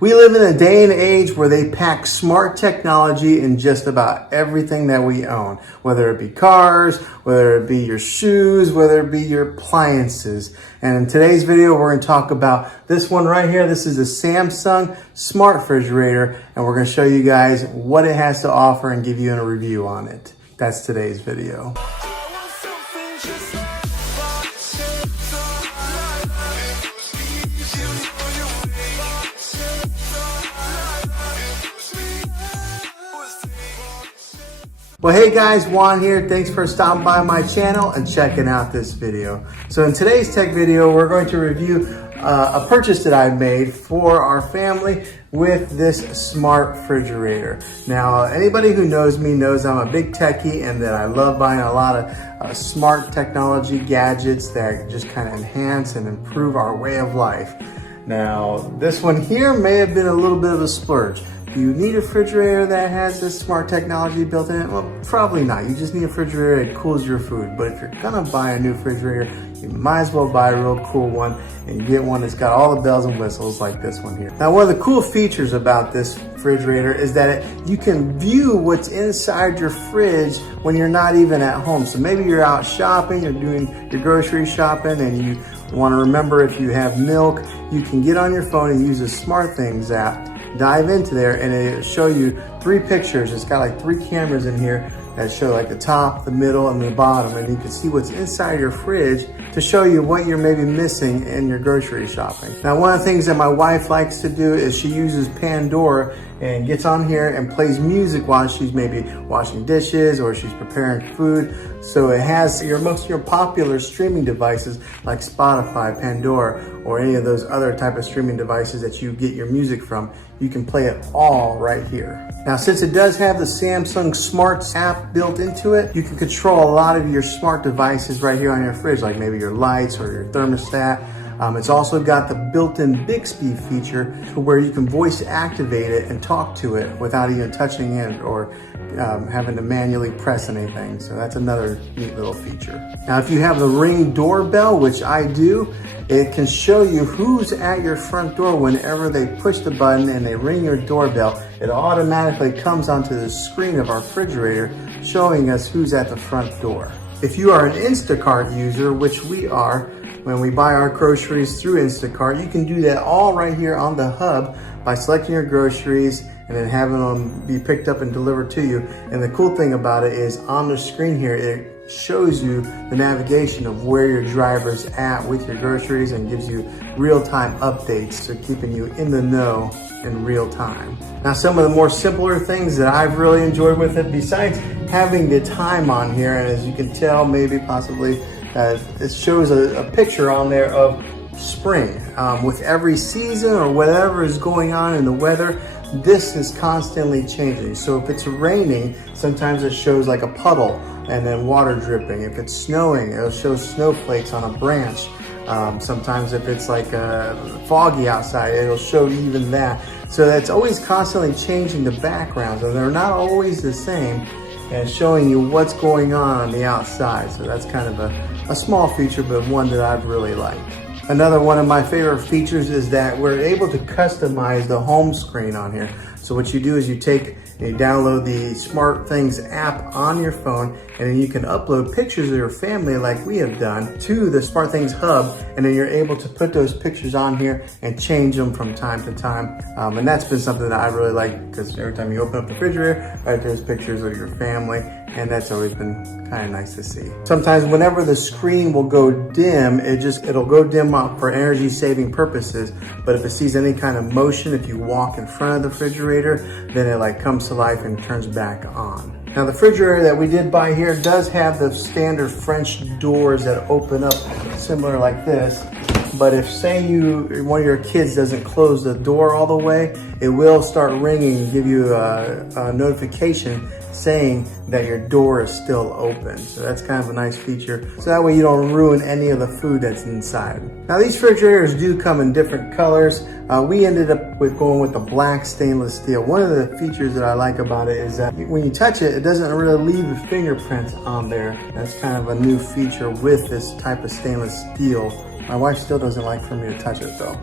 We live in a day and age where they pack smart technology in just about everything that we own, whether it be cars, whether it be your shoes, whether it be your appliances. And in today's video, we're going to talk about this one right here. This is a Samsung smart refrigerator, and we're going to show you guys what it has to offer and give you a review on it. That's today's video. Well, hey guys, Juan here. Thanks for stopping by my channel and checking out this video. So in today's tech video, we're going to review a purchase that I made for our family with this smart refrigerator. Now, anybody who knows me knows I'm a big techie and that I love buying a lot of smart technology gadgets that just kind of enhance and improve our way of life. Now, this one here may have been a little bit of a splurge. Do you need a refrigerator that has this smart technology built in it? Well, probably not. You just need a refrigerator that cools your food. But if you're gonna buy a new refrigerator, you might as well buy a real cool one and get one that's got all the bells and whistles like this one here. Now, one of the cool features about this refrigerator is that you can view what's inside your fridge when you're not even at home. So maybe you're out shopping, you're doing your grocery shopping, and you want to remember if you have milk, you can get on your phone and use the SmartThings app, dive into there, and it'll show you 3 pictures. It's got like 3 cameras in here that show like the top, the middle, and the bottom, and you can see what's inside your fridge to show you what you're maybe missing in your grocery shopping. Now, one of the things that my wife likes to do is she uses Pandora and gets on here and plays music while she's maybe washing dishes or she's preparing food. So it has most of your popular streaming devices like Spotify, Pandora, or any of those other type of streaming devices that you get your music from. You can play it all right here. Now, since it does have the Samsung Smart app built into it, you can control a lot of your smart devices right here on your fridge, like maybe your lights or your thermostat. It's also got the built-in Bixby feature to where you can voice activate it and talk to it without even touching it or having to manually press anything. So that's another neat little feature. Now, if you have the Ring doorbell, which I do, it can show you who's at your front door whenever they push the button and they ring your doorbell. It automatically comes onto the screen of our refrigerator showing us who's at the front door. If you are an Instacart user, which we are, when we buy our groceries through Instacart, you can do that all right here on the hub by selecting your groceries and then having them be picked up and delivered to you. And the cool thing about it is on the screen here, it shows you the navigation of where your driver's at with your groceries and gives you real-time updates, so keeping you in the know in real time. Now, some of the more simpler things that I've really enjoyed with it, besides having the time on here, and as you can tell, maybe possibly, it shows a picture on there of spring. With every season or whatever is going on in the weather, this is constantly changing. So if it's raining, sometimes it shows like a puddle and then water dripping. If it's snowing, it'll show snowflakes on a branch. Sometimes if it's like foggy outside, it'll show even that. So that's always constantly changing the backgrounds, and they're not always the same, and showing you what's going on the outside. So that's kind of a small feature, but one that I've really liked. Another one of my favorite features is that we're able to customize the home screen on here. So what you do is you take and you download the SmartThings app on your phone, and then you can upload pictures of your family like we have done to the SmartThings hub, and then you're able to put those pictures on here and change them from time to time. And that's been something that I really like, because every time you open up the refrigerator, right, there's pictures of your family, and that's always been kind of nice to see. Sometimes whenever the screen will go dim, it'll go dim up for energy saving purposes, but if it sees any kind of motion, if you walk in front of the refrigerator, then it like comes to life and turns back on. Now, the refrigerator that we did buy here does have the standard French doors that open up similar like this. But if, say, one of your kids doesn't close the door all the way, it will start ringing and give you a notification saying that your door is still open. So that's kind of a nice feature. So that way you don't ruin any of the food that's inside. Now, these refrigerators do come in different colors. We ended up going with the black stainless steel. One of the features that I like about it is that when you touch it, it doesn't really leave a fingerprint on there. That's kind of a new feature with this type of stainless steel. My wife still doesn't like for me to touch it though.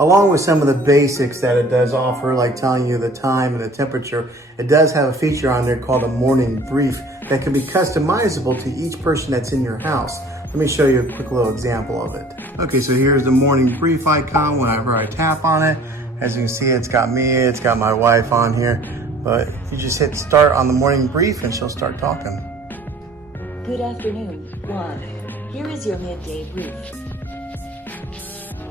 along with some of the basics that it does offer, like telling you the time and the temperature. It does have a feature on there called a morning brief that can be customizable to each person that's in your house. Let me show you a quick little example of it. Okay, so here's the morning brief icon whenever I tap on it. As you can see, it's got me, it's got my wife on here, but you just hit start on the morning brief and she'll start talking. Good afternoon, Juan. Here is your midday brief.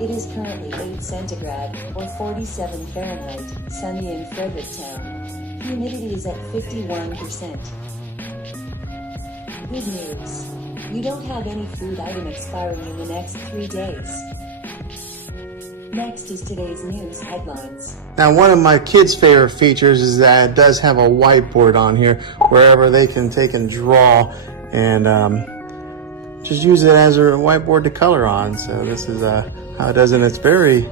It is currently 8 centigrade or 47 Fahrenheit, sunny in Fredericktown. Humidity is at 51%. Good news. You don't have any food item expiring in the next 3 days. Next is today's news headlines. Now, one of my kids' favorite features is that it does have a whiteboard on here wherever they can take and draw and just use it as a whiteboard to color on. So this is how it does, and it's very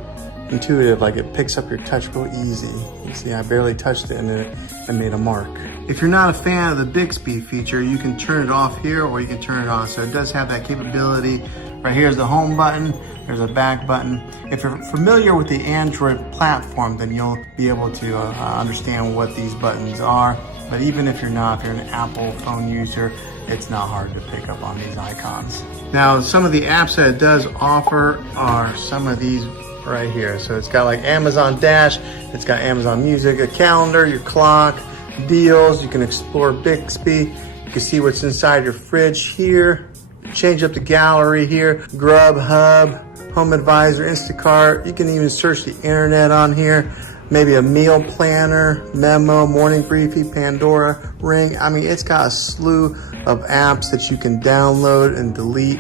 intuitive, like it picks up your touch real easy. You see, I barely touched it and it made a mark. If you're not a fan of the Bixby feature, you can turn it off here or you can turn it on. So it does have that capability. Right here's the home button, there's a back button. If you're familiar with the Android platform, then you'll be able to understand what these buttons are. But even if you're not, if you're an Apple phone user, it's not hard to pick up on these icons. Now, some of the apps that it does offer are some of these right here. So it's got like Amazon Dash, it's got Amazon Music, a calendar, your clock, deals. You can explore Bixby. You can see what's inside your fridge here. Change up the gallery here. Grubhub, Home Advisor, Instacart. You can even search the internet on here. Maybe a meal planner, memo, morning briefing, Pandora, Ring. I mean, it's got a slew of apps that you can download and delete.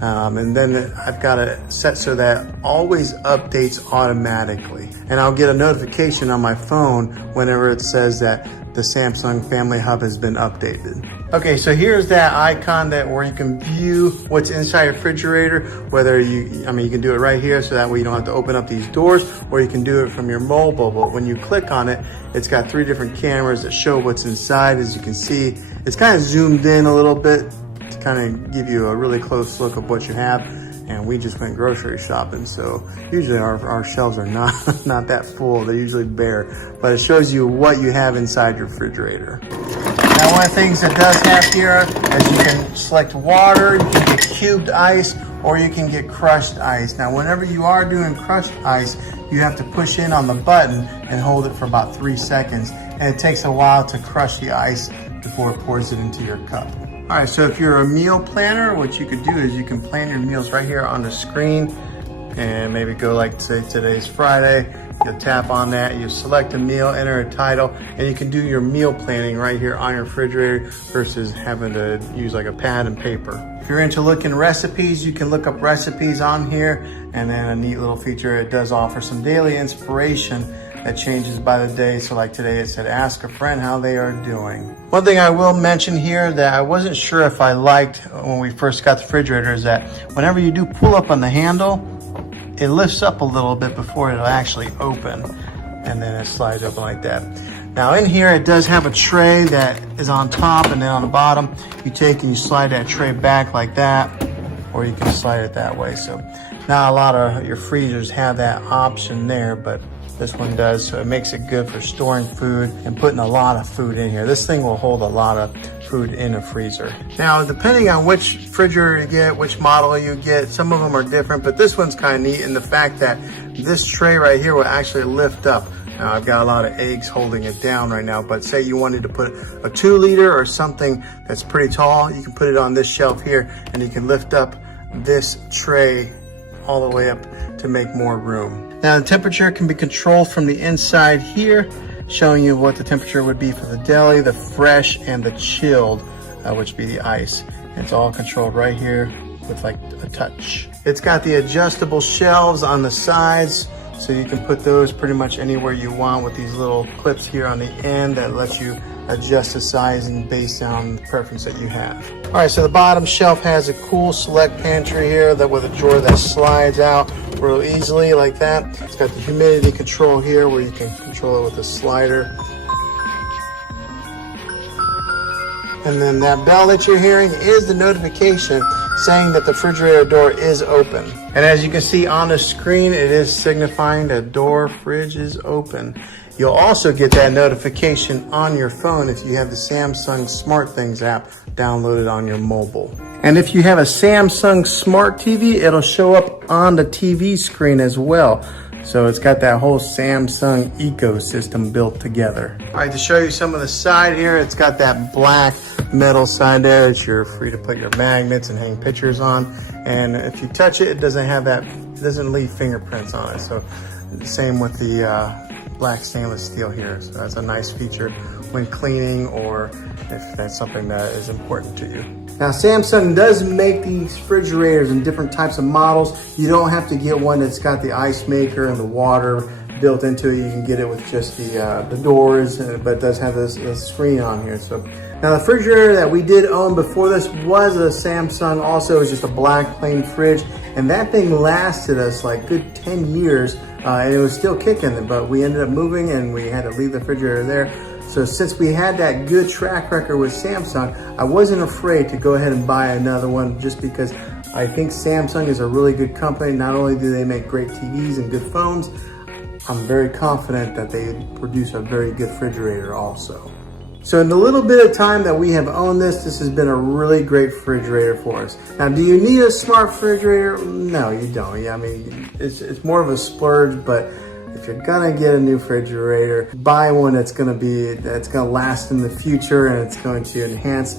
And then I've got it set so that always updates automatically. And I'll get a notification on my phone whenever it says that the Samsung Family Hub has been updated. Okay, so here's that icon where you can view what's inside your refrigerator, whether you can do it right here so that way you don't have to open up these doors, or you can do it from your mobile. But when you click on it, it's got 3 different cameras that show what's inside. As you can see, it's kind of zoomed in a little bit to kind of give you a really close look of what you have. And we just went grocery shopping, so usually our shelves are not that full. They're usually bare, but it shows you what you have inside your refrigerator. Now, one of the things it does have here is you can select water, you can get cubed ice, or you can get crushed ice. Now, whenever you are doing crushed ice, you have to push in on the button and hold it for about 3 seconds. And it takes a while to crush the ice before it pours it into your cup. All right, so if you're a meal planner, what you could do is you can plan your meals right here on the screen, and maybe go like, say today's Friday, you'll tap on that, you select a meal, enter a title, and you can do your meal planning right here on your refrigerator versus having to use like a pad and paper. If you're into looking recipes, you can look up recipes on here, and then a neat little feature, it does offer some daily inspiration that changes by the day. So like today it said, ask a friend how they are doing. One thing I will mention here that I wasn't sure if I liked when we first got the refrigerator is that whenever you do pull up on the handle, it lifts up a little bit before it'll actually open, and then it slides open like that. Now in here it does have a tray that is on top, and then on the bottom you take and you slide that tray back like that, or you can slide it that way. So not a lot of your freezers have that option there, but this one does, so it makes it good for storing food and putting a lot of food in here. This thing will hold a lot of food in a freezer. Now, depending on which refrigerator you get, which model you get, some of them are different, but this one's kind of neat in the fact that this tray right here will actually lift up. Now, I've got a lot of eggs holding it down right now, but say you wanted to put a 2-liter or something that's pretty tall, you can put it on this shelf here, and you can lift up this tray all the way up to make more room. Now the temperature can be controlled from the inside here, showing you what the temperature would be for the deli, the fresh, and the chilled, which would be the ice. And it's all controlled right here with like a touch. It's got the adjustable shelves on the sides, so you can put those pretty much anywhere you want with these little clips here on the end that lets you adjust the sizing based on the preference that you have. All right, so the bottom shelf has a cool select pantry here with a drawer that slides out real easily like that. It's got the humidity control here where you can control it with a slider. And then that bell that you're hearing is the notification saying that the refrigerator door is open. And as you can see on the screen, it is signifying that door fridge is open. You'll also get that notification on your phone if you have the Samsung SmartThings app downloaded on your mobile. And if you have a Samsung Smart TV, it'll show up on the TV screen as well. So it's got that whole Samsung ecosystem built together. All right, to show you some of the side here, it's got that black metal side there that you're free to put your magnets and hang pictures on. And if you touch it, it doesn't have that, it doesn't leave fingerprints on it. So same with the black stainless steel here. So that's a nice feature when cleaning or if that's something that is important to you. Now Samsung does make these refrigerators in different types of models. You don't have to get one that's got the ice maker and the water built into it. You can get it with just the doors, but it does have this screen on here. So now the refrigerator that we did own before this was a Samsung also. It was just a black plain fridge, and that thing lasted us like good 10 years and it was still kicking, but we ended up moving and we had to leave the refrigerator there. So since we had that good track record with Samsung, I wasn't afraid to go ahead and buy another one just because I think Samsung is a really good company. Not only do they make great TVs and good phones, I'm very confident that they produce a very good refrigerator also. So in the little bit of time that we have owned this has been a really great refrigerator for us. Now, do you need a smart refrigerator? No, you don't. Yeah, I mean, it's more of a splurge, but if you're gonna get a new refrigerator, buy one that's gonna last in the future and it's going to enhance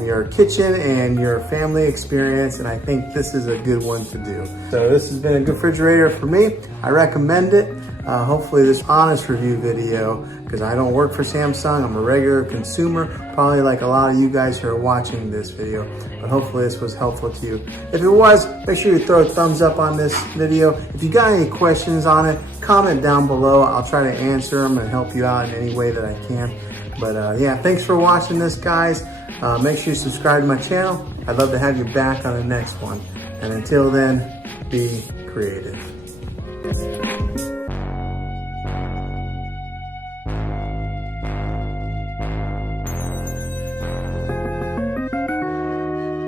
your kitchen and your family experience. And I think this is a good one to do. So this has been a good refrigerator for me. I recommend it. Hopefully this honest review video, because I don't work for Samsung, I'm a regular consumer, probably like a lot of you guys who are watching this video, but hopefully this was helpful to you. If it was, make sure you throw a thumbs up on this video. If you got any questions on it, comment down below. I'll try to answer them and help you out in any way that I can. But yeah, thanks for watching this, guys. Make sure you subscribe to my channel. I'd love to have you back on the next one. And until then, be creative.